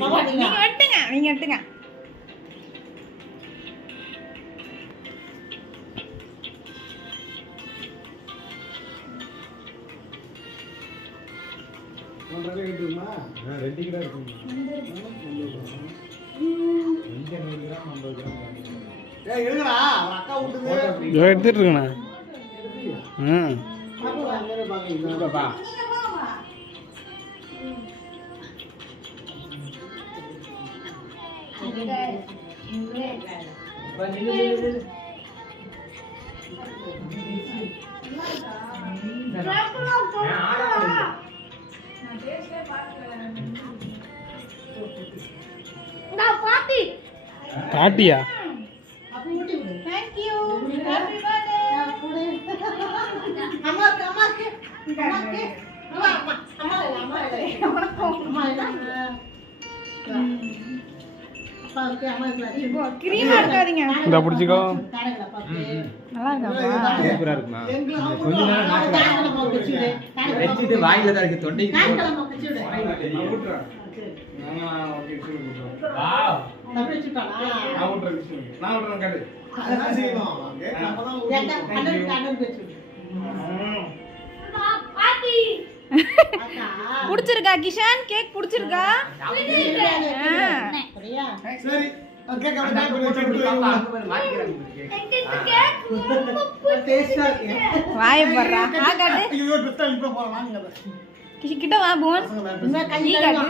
நீங்க வெட்டுங்க, நீங்க வெட்டுங்க. எடுத்துட்டு இருக்கண்ணா. பாட்டியா? Thank you. Happy birthday. கிரீமா இருக்காதீங்க. இந்த பிடிச்சிக்கோ. நல்லா இருக்கா? சூப்பரா இருக்குமா? கொஞ்ச நேரம் வெச்சிட்டு வாயில தான் இருக்கு, தொண்டைக்கு வாவ். புடிச்சிருக்கா கிஷான்? கேக் புடிச்சிருக்கா? சரி வாய பர்றா. காட்டு கிட்ட வா போன். நீ காட்டு.